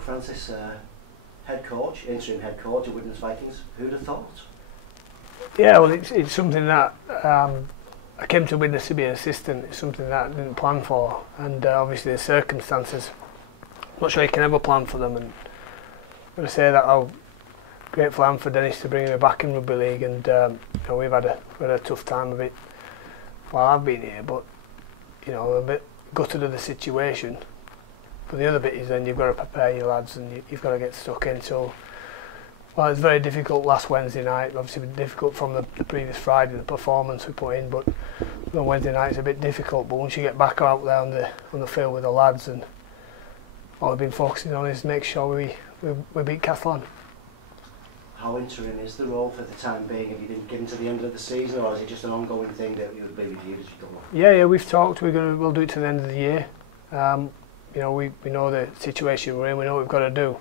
Well, Francis, head coach, interim head coach at Widnes Vikings, who'd have thought? Yeah, well, it's something that I came to Widnes to be an assistant. It's something that I didn't plan for, and obviously the circumstances, I'm not sure you can ever plan for them. And I'm going to say that how grateful I am for Dennis to bring me back in rugby league, and you know, we've had a tough time of it while I've been here, but you know, a bit gutted of the situation. But the other bit is then you've got to prepare your lads, and you've got to get stuck in. So, well, it was very difficult last Wednesday night. Obviously, been difficult from the previous Friday, the performance we put in. But on Wednesday night it's a bit difficult. But once you get back out there on the field with the lads, and all we've been focusing on is make sure we beat Catalan. How interim is the role for the time being? Have you been given to the end of the season, or is it just an ongoing thing that you'll be reviewed as you go on? Yeah, we've talked. We'll do it to the end of the year. You know, we know the situation we're in. We know what we've got to do.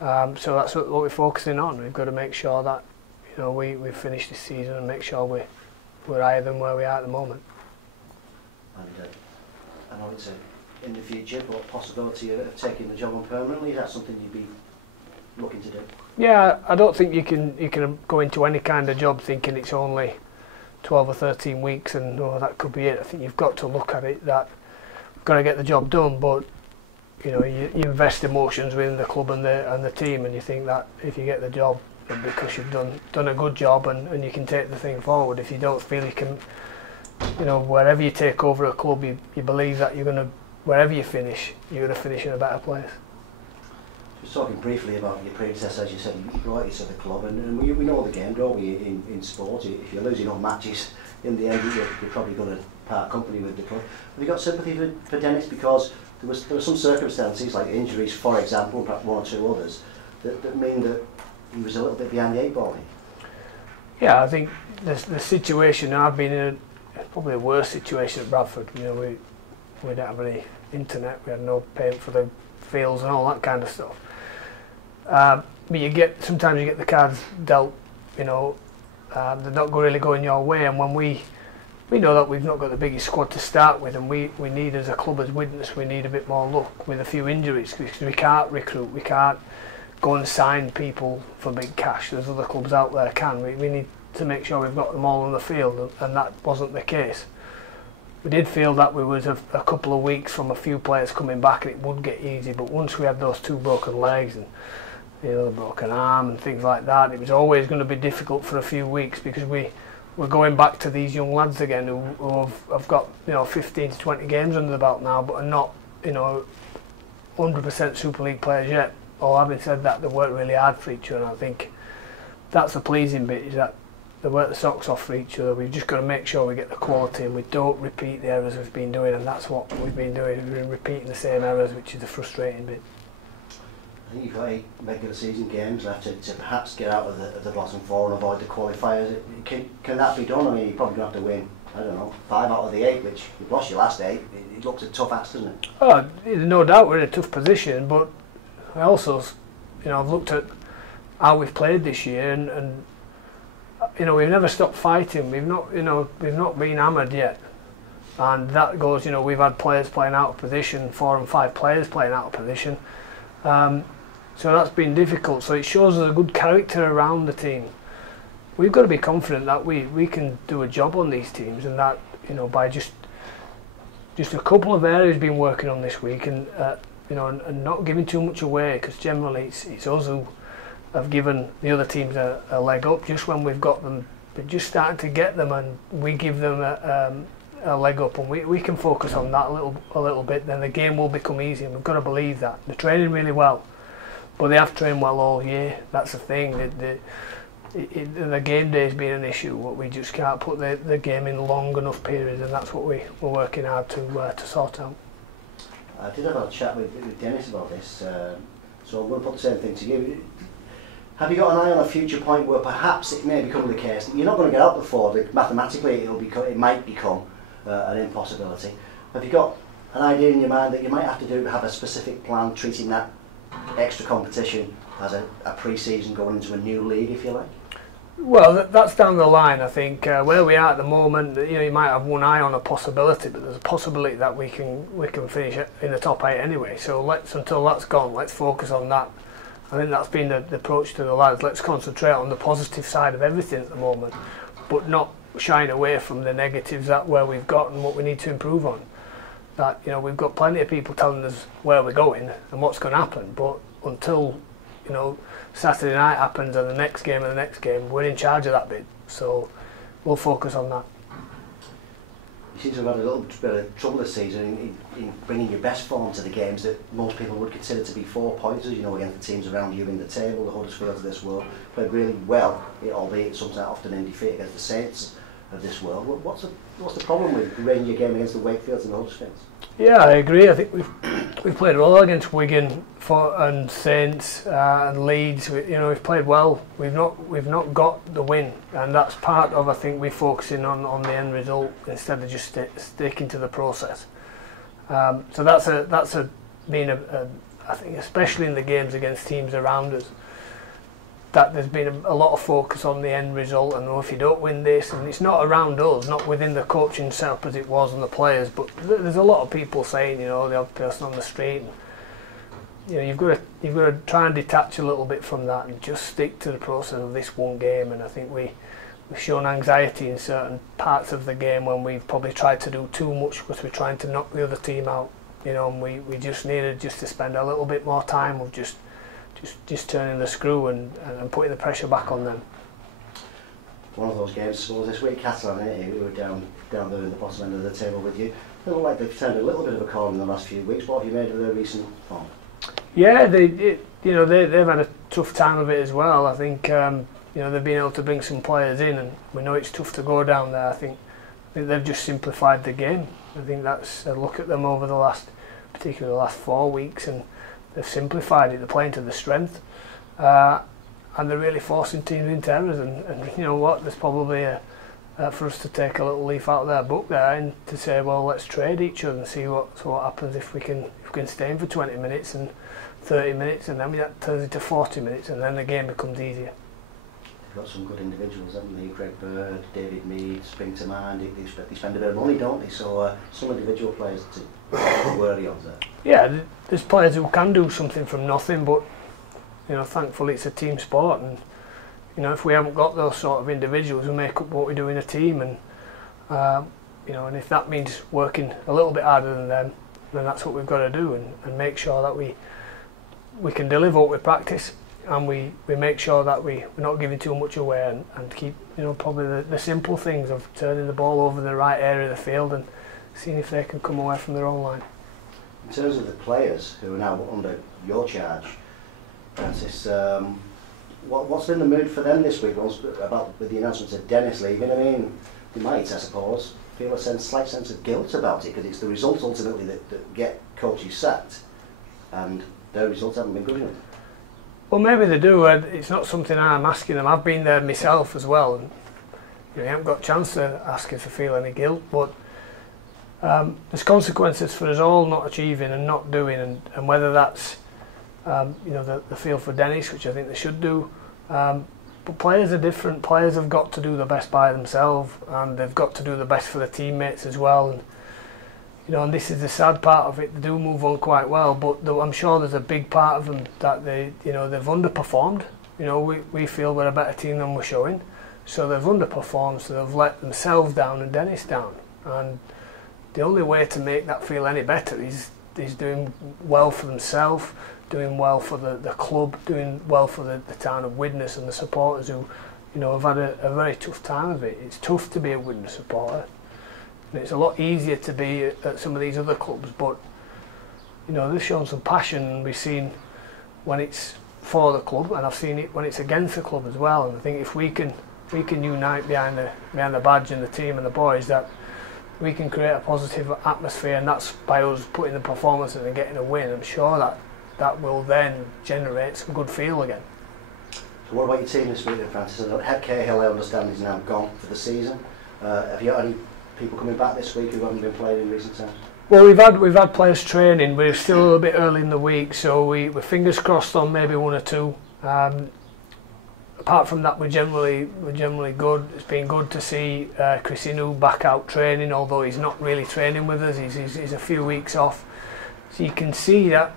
So that's what we're focusing on. We've got to make sure that, you know, we finish this season and make sure we're higher than where we are at the moment. And I know it's in the future, but possibility of taking the job on permanently, is that something you'd be looking to do? Yeah, I don't think you can go into any kind of job thinking it's only 12 or 13 weeks and oh, that could be it. I think you've got to look at it that we've got to get the job done, but you know, you invest emotions within the club and the team, and you think that if you get the job, because you've done a good job and you can take the thing forward. If you don't feel you can, you know, wherever you take over a club, you believe that you're going to, wherever you finish, you're going to finish in a better place. Just talking briefly about your predecessor, as you said, you brought you to the club, and we know the game, don't we, in sport. If you're losing all matches, in the end you're probably going to part company with the club. Have you got sympathy for Dennis, because there were some circumstances, like injuries, for example, and perhaps one or two others, that mean that he was a little bit behind the eight ball? Yeah, I think the situation, I've been in probably a worse situation at Bradford. You know, we didn't have any internet, we had no payment for the fields and all that kind of stuff. But sometimes you get the cards dealt, you know, they're not really going your way, and when we know that we've not got the biggest squad to start with, and we need, as a club, as Widnes, we need a bit more luck with a few injuries, because we can't recruit, we can't go and sign people for big cash. There's other clubs out there can. We need to make sure we've got them all on the field, and that wasn't the case. We did feel that we was a couple of weeks from a few players coming back and it would get easy, but once we had those two broken legs and, you know, the broken arm and things like that, it was always going to be difficult for a few weeks, because we're going back to these young lads again who have got, you know, 15 to 20 games under the belt now, but are not, you know, 100% Super League players yet. Or having said that, they work really hard for each other, and I think that's the pleasing bit, is that they work the socks off for each other. We've just got to make sure we get the quality and we don't repeat the errors we've been doing, and that's what we've been doing. We've been repeating the same errors, which is the frustrating bit. I think you've got 8 regular season games left to perhaps get out of the bottom 4 and avoid the qualifiers. Can that be done? I mean, you're probably going to have to win, I don't know, 5 out of the 8, which you've lost your last 8. It looks a tough ask, doesn't it? Oh, no doubt we're in a tough position, but I also, you know, I've looked at how we've played this year, and you know, we've never stopped fighting. We've not been hammered yet, and that goes, you know, we've had players playing out of position, 4 and 5 players playing out of position, so that's been difficult. So it shows us a good character around the team. We've got to be confident that we can do a job on these teams, and that, you know, by just a couple of areas we've been working on this week, and you know, and not giving too much away, because generally it's us who have given the other teams a leg up just when we've got them. They're just starting to get them, and we give them a leg up, and we can focus on that a little bit. Then the game will become easy, and we've got to believe that. They're training really well, but they have trained well all year. That's the thing. The game day's been an issue. We just can't put the game in long enough periods, and that's what we're working hard to sort out. I did have a chat with Dennis about this, so I'm going to put the same thing to you. Have you got an eye on a future point where perhaps it may become the case that you're not going to get out before, that mathematically it might become an impossibility? Have you got an idea in your mind that you might have to have a specific plan, treating that extra competition as a pre-season going into a new league, if you like? Well, that's down the line. I think where we are at the moment, you might have one eye on a possibility, but there's a possibility that we can finish in the top 8 anyway. So until that's gone, let's focus on that. I think that's been the approach to the lads. Let's concentrate on the positive side of everything at the moment, but not shying away from the negatives that where we've got and what we need to improve on. That we've got plenty of people telling us where we're going and what's going to happen, but until Saturday night happens and the next game and the next game, we're in charge of that bit. So we'll focus on that. You seem to have had a little bit of trouble this season in bringing your best form to the games that most people would consider to be 4-pointers, against the teams around you in the table, the Huddersfields of this world. Played really well, albeit sometimes often in defeat against the Saints of this world. What's the problem with ranging your game against the Wakefields and the Huddersfields? Yeah, I agree. I think we've played well against Wigan and Saints and Leeds. We've played well. We've not got the win, and that's part of, I think, we're focusing on the end result instead of just sticking to the process. So that's been I think, especially in the games against teams around us, that there's been a lot of focus on the end result, and if you don't win this, and it's not around us, not within the coaching setup as it was on the players, but there's a lot of people saying, the odd person on the street, and, you've got to try and detach a little bit from that and just stick to the process of this one game. And I think we've shown anxiety in certain parts of the game when we've probably tried to do too much because we're trying to knock the other team out, and we just needed to spend a little bit more time of just turning the screw and putting the pressure back on them. One of those games was this week, Catalans, who were down there in the bottom end of the table with you. They look like they've turned a little bit of a corner in the last few weeks. What have you made of their recent form? Yeah, they've had a tough time of it as well. I think they've been able to bring some players in, and we know it's tough to go down there. I think they've just simplified the game. I think that's a look at them over particularly the last 4 weeks, and they've simplified it. They're playing to the strength, and they're really forcing teams into errors. And you know what? There's probably for us to take a little leaf out of their book there and to say, well, let's trade each other and see what happens if we can stay in for 20 minutes and 30 minutes, and then that turns into 40 minutes, and then the game becomes easier. They've got some good individuals, haven't they? Greg Bird, David Mead spring to mind. They spend a bit of money, don't they? So some individual players to be wary of there. Yeah, there's players who can do something from nothing, but thankfully it's a team sport, and if we haven't got those sort of individuals who make up what we do in a team, and and if that means working a little bit harder than them, then that's what we've got to do, and make sure that we can deliver what we practice, and we make sure that we're not giving too much away, and keep probably the simple things of turning the ball over the right area of the field and seeing if they can come away from their own line. In terms of the players who are now under your charge, Francis, what's been the mood for them this week with the announcement of Dennis leaving? I mean, they might, I suppose, feel a slight sense of guilt about it, because it's the results ultimately that get coaches sacked, and their results haven't been good enough. Well, maybe they do. It's not something I'm asking them. I've been there myself as well, and you haven't got a chance to ask if they feel any guilt, but there's consequences for us all not achieving and not doing, and whether that's the feel for Dennis, which I think they should do, but players are different. Players have got to do the best by themselves, and they've got to do the best for their teammates as well, and and this is the sad part of it. They do move on quite well, but I'm sure there's a big part of them that they've underperformed. We feel we're a better team than we're showing, so they've underperformed, so they've let themselves down and Dennis down, and the only way to make that feel any better is doing well for themselves, doing well for the club, doing well for the town of Widnes and the supporters who have had a very tough time of it. It's tough to be a Widnes supporter, and it's a lot easier to be at some of these other clubs, but they've shown some passion, and we've seen when it's for the club, and I've seen it when it's against the club as well. And I think if we can unite behind the badge and the team and the boys, that we can create a positive atmosphere, and that's by us putting the performance in and getting a win. I'm sure that will then generate some good feel again. So what about your team this week then, Francis? Cahill, I understand, is now gone for the season. Have you got any people coming back this week who haven't been playing in recent times? Well, we've had players training. We're still a little bit early in the week, so we're fingers crossed on maybe one or two. apart from that, we're generally good. It's been good to see Chris Inu back out training, although he's not really training with us. He's a few weeks off. So you can see that,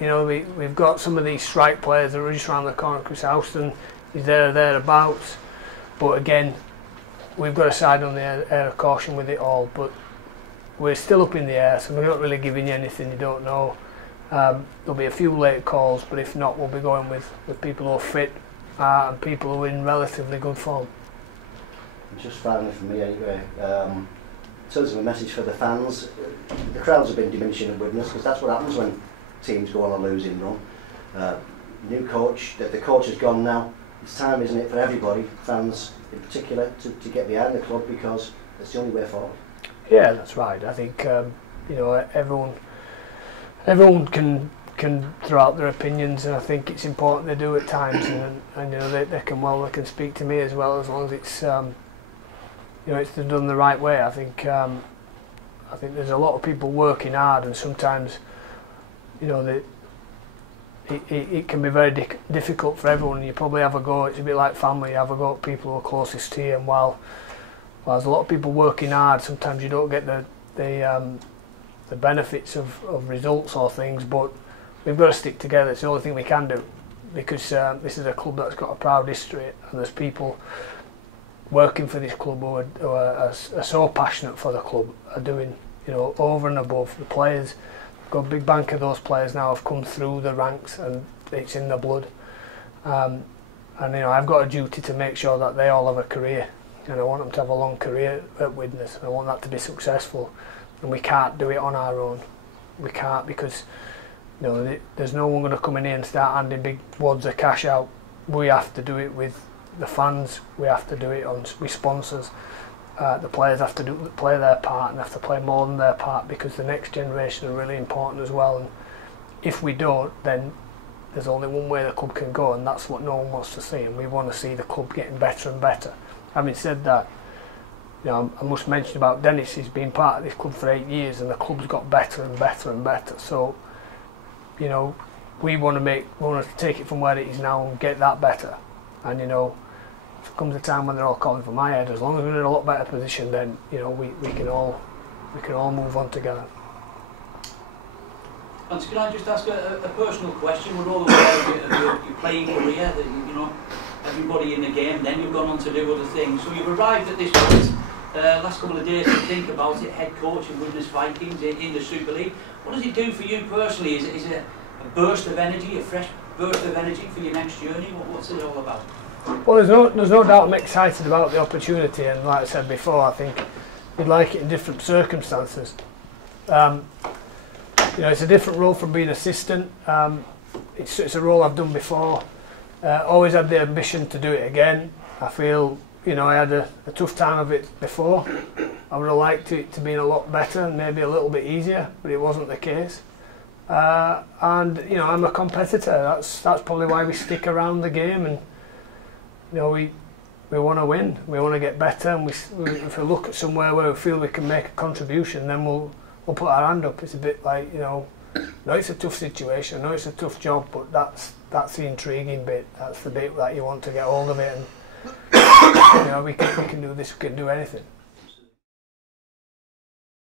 you know, we've got some of these strike players that are just around the corner. Chris Houston is thereabouts, but again, we've got to side on the air of caution with it all. But we're still up in the air, so we're not really giving you anything you don't know. There'll be a few late calls, but if not, we'll be going with people who are fit and people who are in relatively good form. Just finally from me anyway, in terms of a message for the fans, the crowds have been diminishing at Widnes because that's what happens when teams go on a losing run. New coach, the coach has gone now. It's time, isn't it, for everybody, fans in particular, to get behind the club because it's the only way forward. Yeah, that's right. I think you know, everyone can throw out their opinions, and I think it's important they do at times. And you know, they can speak to me as well, as long as it's you know, it's done the right way. I think there's a lot of people working hard, and sometimes, you know, it can be very difficult for everyone. You probably have a go. It's a bit like family. You have a go at people who are closest to you, and while there's a lot of people working hard, sometimes you don't get the benefits of results or things. But we've got to stick together. It's the only thing we can do, because this is a club that's got a proud history, and there's people working for this club who are so passionate for the club, are doing, you know, over and above. The players, got a big bank of those players now have come through the ranks, and it's in their blood. And you know, I've got a duty to make sure that they all have a career, and I want them to have a long career at Widnes. I want that to be successful, and we can't do it on our own. We can't, because, you know, there's no one going to come in here and start handing big wads of cash out. We have to do it with the fans. We have to do it with sponsors. The players have to play their part, and have to play more than their part, because the next generation are really important as well. And if we don't, then there's only one way the club can go, and that's what no one wants to see. And we want to see the club getting better and better. Having said that, you know, I must mention about Dennis. He's been part of this club for 8 years, and the club's got better and better and better. So, you know, we want to take it from where it is now and get that better. And, you know, if it comes a time when they're all calling for my head, as long as we're in a lot better position, then, you know, we can all move on together. And so can I just ask a personal question? We're all aware of your playing career, that, you know, everybody in the game, then you've gone on to do other things. So you've arrived at this point, last couple of days to think about it, head coach of Widnes Vikings in the Super League. What does it do for you personally? Is it a burst of energy, a fresh burst of energy for your next journey? What's it all about? Well, there's no doubt I'm excited about the opportunity, and like I said before, I think you'd like it in different circumstances. You know, it's a different role from being assistant. It's a role I've done before. Always had the ambition to do it again. I feel, you know, I had a tough time of it before. I would have liked it to be a lot better and maybe a little bit easier, but it wasn't the case. And you know, I'm a competitor. That's probably why we stick around the game, and you know, we want to win. We want to get better, and if we look at somewhere where we feel we can make a contribution, then we'll put our hand up. It's a bit like, you know, no, it's a tough situation, no, it's a tough job, but that's the intriguing bit. That's the bit that you want to get hold of it, and you know, we can do this, we can do anything.